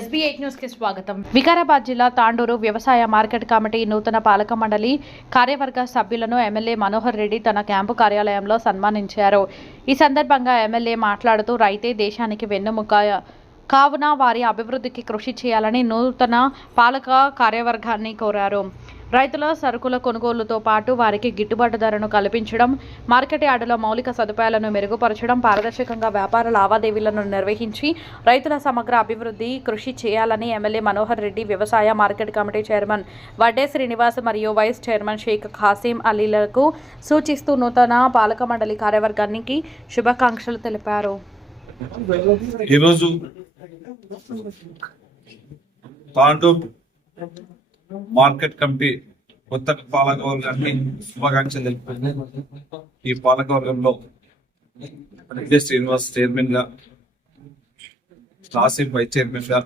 SB8 news కి స్వాగతం. వికారాబాద్ జిల్లా తాండూరు వ్యవసాయ మార్కెట్ కమిటీ నూతన పాలక మండలి కార్యవర్గ సభ్యులను ఎమ్మెల్యే మనోహర్ రెడ్డి తన క్యాంపు కార్యాలయంలో సన్మానించారు. ఈ సందర్భంగా ఎమ్మెల్యే మాట్లాడుతూ రైతే దేశానికి వెన్నెముక కావున వారి అభివృద్ధికి కృషి చేయాలని నూతన పాలక కార్యవర్గాన్ని కోరారు. రైతుల సరుకుల కొనుగోలుతో పాటు వారికి గిట్టుబాటు ధరను కల్పించడం, మార్కెట్ యార్డుల మౌలిక సదుపాయాలను మెరుగుపరచడం, పారదర్శకంగా వ్యాపార లావాదేవీలను నిర్వహించి రైతుల సమగ్ర అభివృద్ధి కృషి చేయాలని ఎమ్మెల్యే మనోహర్ రెడ్డి వ్యవసాయ market committee chairman Vadde Srinivas మరియు వైస్ చైర్మన్ షేక్ ఖాసిం అలీలకు సూచిస్తూ నూతన పాలక మండలి కార్యవర్గానికి శుభాకాంక్షలు తెలిపారు. ఈరోజు తాండూరు మార్కెట్ కమిటీ కొత్త పాలకవర్గాన్ని శుభాకాంక్షలు తెలుపుతుంది. ఈ పాలకవర్గంలో వడ్డే శ్రీనివాస్ చైర్మన్ గా, కాసిం వైస్ చైర్మన్ గా,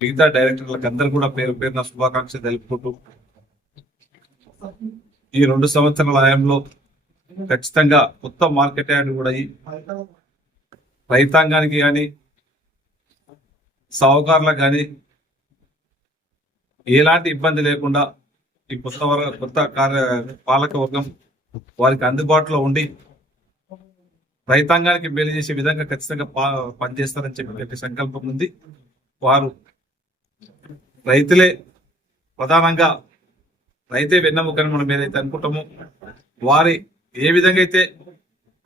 మిగతా డైరెక్టర్లకు అందరూ కూడా పేరు పేరున శుభాకాంక్షలు తెలుపుకుంటూ ఈ 2 సంవత్సరాల హయాంలో ఖచ్చితంగా కొత్త మార్కెట్ యార్డ్ కూడా రైతాంగానికి కానీ సాహుకారులకు కానీ ఎలాంటి ఇబ్బంది లేకుండా ఈ కొత్త పాలక వర్గం వారికి అందుబాటులో ఉండి రైతాంగానికి మేలు చేసే విధంగా ఖచ్చితంగా పనిచేస్తారని చెప్పి సంకల్పం ఉంది. వారు రైతులే ప్రధానంగా రైతే వెన్నెముకని మనం ఏదైతే అనుకుంటామో వారి ఏ విధంగా అయితే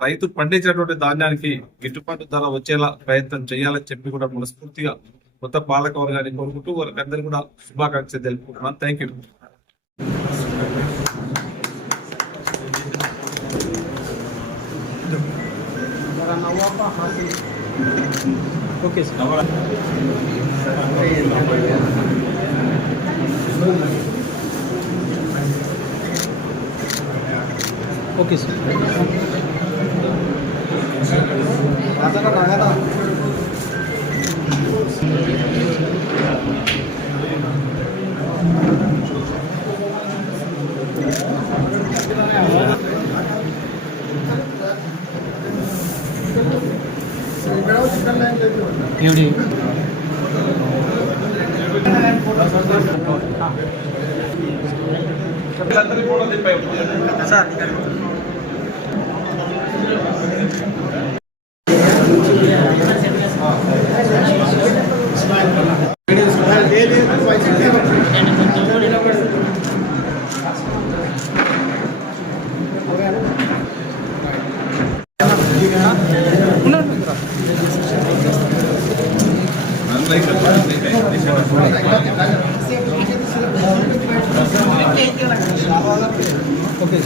రైతు పండించినటువంటి ధాన్యానికి గిట్టుబాటు ధర వచ్చేలా ప్రయత్నం చేయాలని చెప్పి కూడా మనస్ఫూర్తిగా కొత్త పాలక వర్గాన్ని కోరుకుంటూ వారికి అందరూ కూడా శుభాకాంక్షలు తెలుపుకుంటున్నాను. Thank you. Okay sir. Okay sir. ఏమిటి సార్ ఓకే